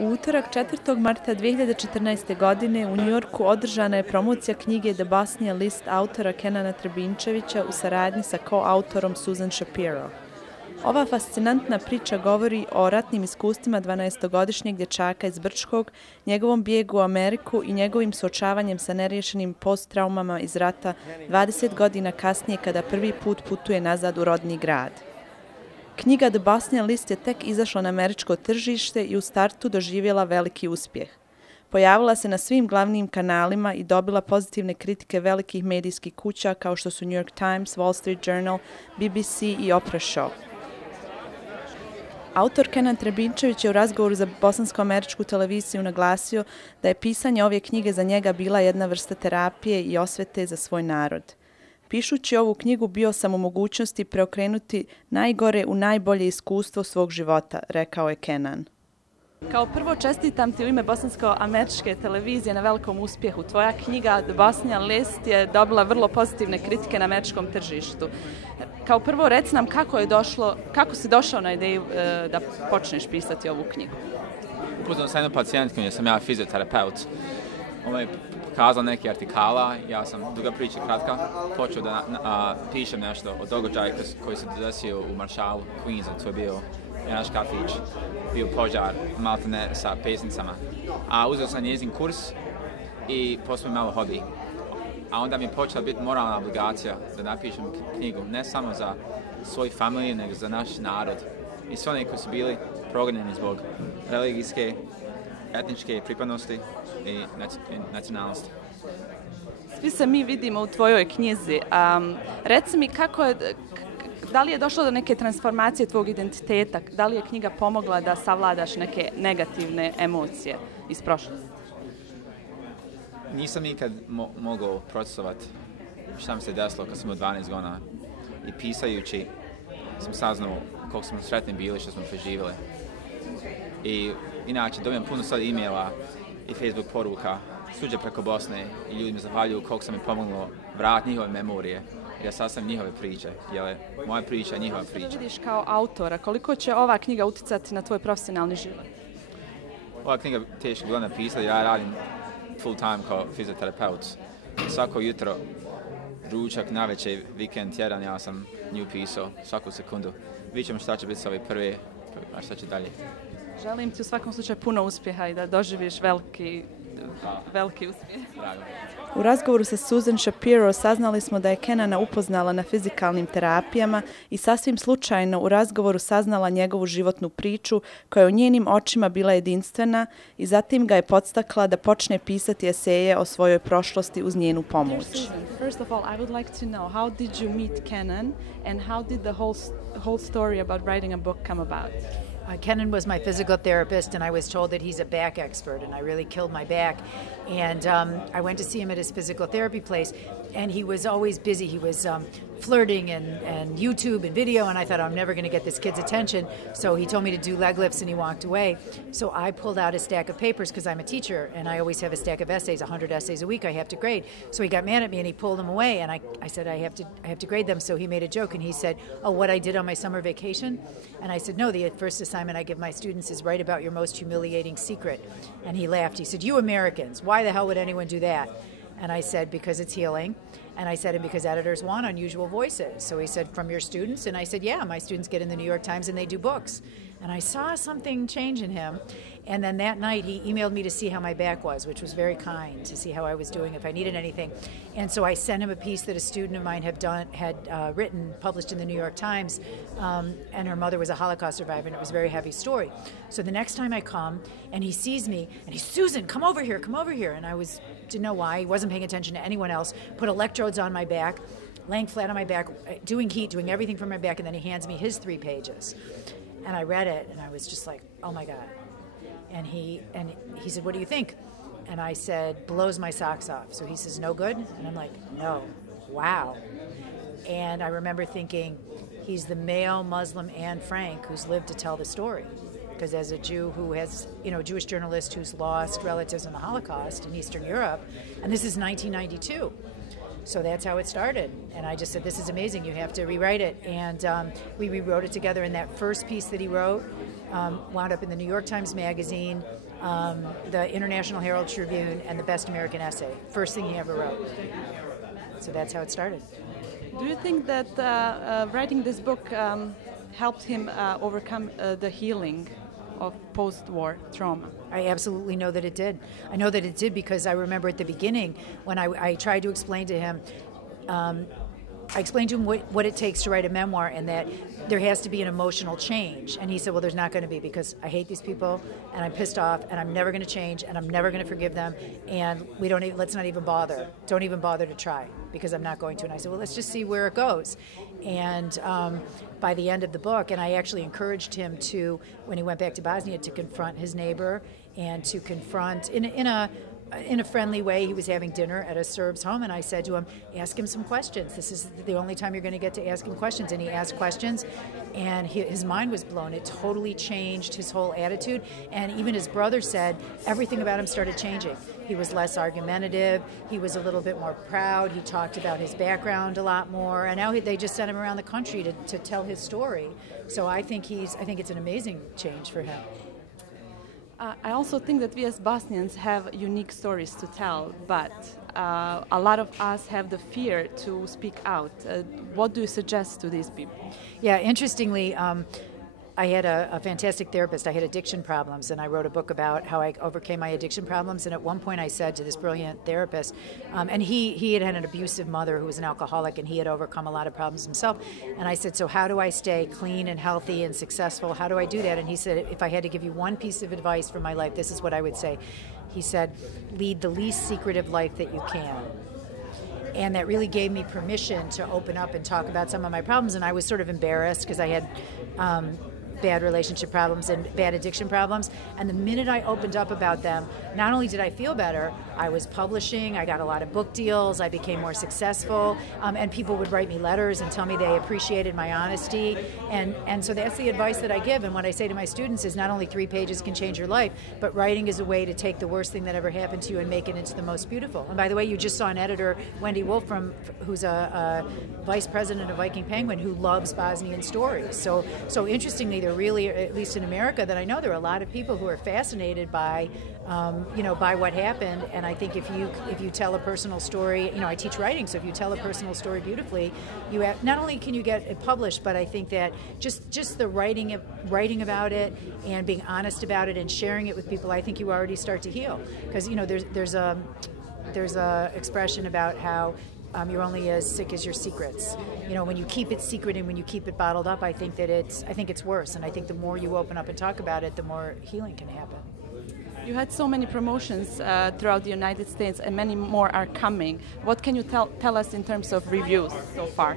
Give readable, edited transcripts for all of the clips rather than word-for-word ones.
U utorak 4. marta 2014. godine u Njujorku održana je promocija knjige The Bosnia List autora Kenana Trebincevića u saradnji sa koautorom Susan Shapiro. Ova fascinantna priča govori o ratnim iskustvima 12-godišnjeg dječaka iz Brčkog, njegovom bijegu u Ameriku i njegovim suočavanjem sa neriješenim posttraumama iz rata 20 godina kasnije kada prvi put putuje nazad u rodni grad. Knjiga The Bosnia List je tek izašla na američko tržište i u startu doživjela veliki uspjeh. Pojavila se na svim glavnim kanalima i dobila pozitivne kritike velikih medijskih kuća kao što su New York Times, Wall Street Journal, BBC i Oprah Show. Autor Kenan Trebincevic je u razgovoru za bosansko-američku televiziju naglasio da je pisanje ove knjige za njega bila jedna vrsta terapije i osvete za svoj narod. Pišući ovu knjigu bio sam u mogućnosti preokrenuti najgore u najbolje iskustvo svog života, rekao je Kenan. Kao prvo čestitam ti u ime bosansko-američke televizije na velikom uspjehu. Tvoja knjiga The Bosnia List je dobila vrlo pozitivne kritike na američkom tržištu. Kao prvo reci nam kako si došao na ideju da počneš pisati ovu knjigu. Upoznao sam jednu pacijentkinju, jer sam ja fizioterapeut. Ona je pokazala neki artikala, ja sam, duga priča kratka, počeo da pišem nešto o događaju koji se desio u Marshallu, Queensu, to je bio naš kafić, bio požar, maltene sa pesnicama. A uzeo sam njezin kurs i postao mi malo hobi. A onda mi je počela biti moralna obligacija da napišem knjigu, ne samo za svoju familiju, nego za naš narod. I sve oni koji su bili progonjeni zbog religijske, etničke pripadnosti i nacionalnosti. Svi se mi vidimo u tvojoj knjizi. Reci mi da li je došlo do neke transformacije tvog identiteta? Da li je knjiga pomogla da savladaš neke negativne emocije iz prošlosti? Nisam nikad mogao procesovati šta mi se desilo kad sam imao 12 godina. I pisajući sam saznao koliko smo sretni bili što smo preživjeli. I inače dobijam puno sad e-maila i Facebook poruka suđe preko Bosne i ljudi mi zahvaljuju koliko sam mi pomoglo vratiti njihove memorije. Ja sastavim njihove priče, jer moja priča je njihova priča. Što vidiš kao autora, koliko će ova knjiga utjecati na tvoj profesionalni život? Ova knjiga teško bila napisati, ja radim full time kao fizioterapeut. Svako jutro, ručak, navečer, vikend, tjedan, ja sam nju pisao svaku sekundu. Vidjet ćemo šta će biti sa ove prve, a šta će dalje. Želim ti u svakom slučaju puno uspjeha i da doživiš veliki uspjeh. U razgovoru sa Susan Shapiro saznali smo da je Kenana upoznala na fizikalnim terapijama i sasvim slučajno u razgovoru saznala njegovu životnu priču koja je u njenim očima bila jedinstvena i zatim ga je podstakla da počne pisati eseje o svojoj prošlosti uz njenu pomoć. First of all, I would like to know how did you meet Kenan and how did the whole story about writing a book come about? Kenan was my physical therapist, and I was told that he's a back expert, and I really killed my back. And I went to see him at his physical therapy place, and he was always busy. He was flirting and YouTube and video, and I thought, I'm never going to get this kid's attention. So he told me to do leg lifts, and he walked away. So I pulled out a stack of papers because I'm a teacher, and I always have a stack of essays, 100 essays a week I have to grade. So he got mad at me, and he pulled them away, and I said, I have to grade them. So he made a joke, and he said, oh, what I did on my summer vacation? And I said, no, the first assignment I give my students is write about your most humiliating secret. And he laughed. He said, you Americans, why the hell would anyone do that? And I said, because it's healing. And I said, and because editors want unusual voices. So he said, from your students? And I said, yeah, my students get in the New York Times and they do books. And I saw something change in him. And then that night he emailed me to see how my back was, which was very kind, to see how I was doing, if I needed anything. And so I sent him a piece that a student of mine had written, published in the New York Times, and her mother was a Holocaust survivor, and it was a very heavy story. So the next time I come, and he sees me, and he's, Susan, come over here, come over here. And I didn't know why, he wasn't paying attention to anyone else, put electrodes on my back, laying flat on my back, doing heat, doing everything from my back, and then he hands me his 3 pages. And I read it, and I was just like, oh my God. And he said, what do you think? And I said, blows my socks off. So he says, no good? And I'm like, no, wow. And I remember thinking, he's the male Muslim Anne Frank who's lived to tell the story. Because as a Jew who has, Jewish journalist who's lost relatives in the Holocaust in Eastern Europe, and this is 1992. So that's how it started. And I just said, this is amazing, you have to rewrite it. And we rewrote it together, and that first piece that he wrote wound up in the New York Times Magazine, the International Herald Tribune, and the Best American Essay. First thing he ever wrote. So that's how it started. Do you think that writing this book helped him overcome the healing of post-war trauma? I absolutely know that it did. I know that it did because I remember at the beginning when I tried to explain to him, I explained to him what it takes to write a memoir and that there has to be an emotional change. And he said, well, there's not going to be because I hate these people and I'm pissed off and I'm never going to change and I'm never going to forgive them and let's not even bother. Don't even bother to try because I'm not going to. And I said, well, let's just see where it goes. And by the end of the book, and I actually encouraged him to, when he went back to Bosnia, to confront his neighbor and to confront in a friendly way. He was having dinner at a Serb's home, and I said to him, ask him some questions. This is the only time you're going to get to ask him questions. And he asked questions, and his mind was blown. It totally changed his whole attitude. And even his brother said everything about him started changing. He was less argumentative. He was a little bit more proud. He talked about his background a lot more. And now they just sent him around the country to tell his story. So I think it's an amazing change for him. I also think that we as Bosnians have unique stories to tell, but a lot of us have the fear to speak out. What do you suggest to these people? Yeah, interestingly, I had a fantastic therapist. I had addiction problems, and I wrote a book about how I overcame my addiction problems. And at one point I said to this brilliant therapist, and he had an abusive mother who was an alcoholic, and he had overcome a lot of problems himself. And I said, so how do I stay clean and healthy and successful? How do I do that? And he said, if I had to give you one piece of advice for my life, this is what I would say. He said, lead the least secretive life that you can. And that really gave me permission to open up and talk about some of my problems. And I was sort of embarrassed because I had bad relationship problems and bad addiction problems. And the minute I opened up about them, not only did I feel better, I was publishing, I got a lot of book deals, I became more successful, and people would write me letters and tell me they appreciated my honesty. And so that's the advice that I give. And what I say to my students is not only 3 pages can change your life, but writing is a way to take the worst thing that ever happened to you and make it into the most beautiful. And by the way, you just saw an editor, Wendy Wolf, who's a vice president of Viking Penguin, who loves Bosnian stories. So interestingly, there really, at least in America, that I know there are a lot of people who are fascinated by, by what happened. And I think if you tell a personal story, I teach writing, so if you tell a personal story beautifully, you have, not only can you get it published, but I think that just the writing about it and being honest about it and sharing it with people, I think you already start to heal. Because there's a expression about how you're only as sick as your secrets. When you keep it secret and when you keep it bottled up, I think it's worse. And I think the more you open up and talk about it, the more healing can happen. You had so many promotions throughout the United States, and many more are coming. What can you tell us in terms of reviews so far?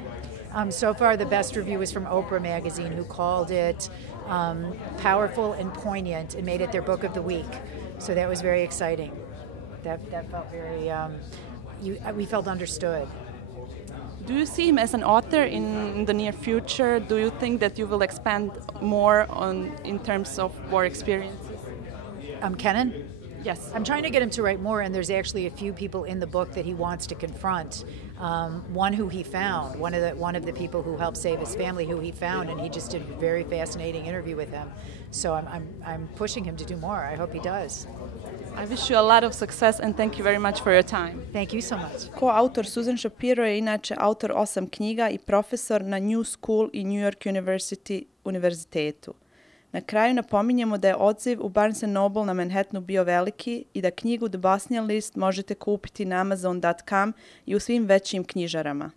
So far, the best review was from Oprah magazine, who called it powerful and poignant and made it their book of the week. So that was very exciting. That felt very... we felt understood. Do you see him as an author in the near future? Do you think that you will expand more in terms of war experiences? Kenan? Yes. I'm trying to get him to write more, and there's actually a few people in the book that he wants to confront. One who he found, one of the people who helped save his family, who he found, and he just did a very fascinating interview with him. So I'm pushing him to do more. I hope he does. I wish you a lot of success and thank you very much for your time. Thank you so much. Ko-autor Susan Shapiro je inače autor 8 knjiga i profesor na New School i New York University univerzitetu. Na kraju napominjemo da je odziv u Barnes & Noble na Manhattanu bio veliki i da knjigu The Bosnia List možete kupiti na Amazon.com i u svim većim knjižarama.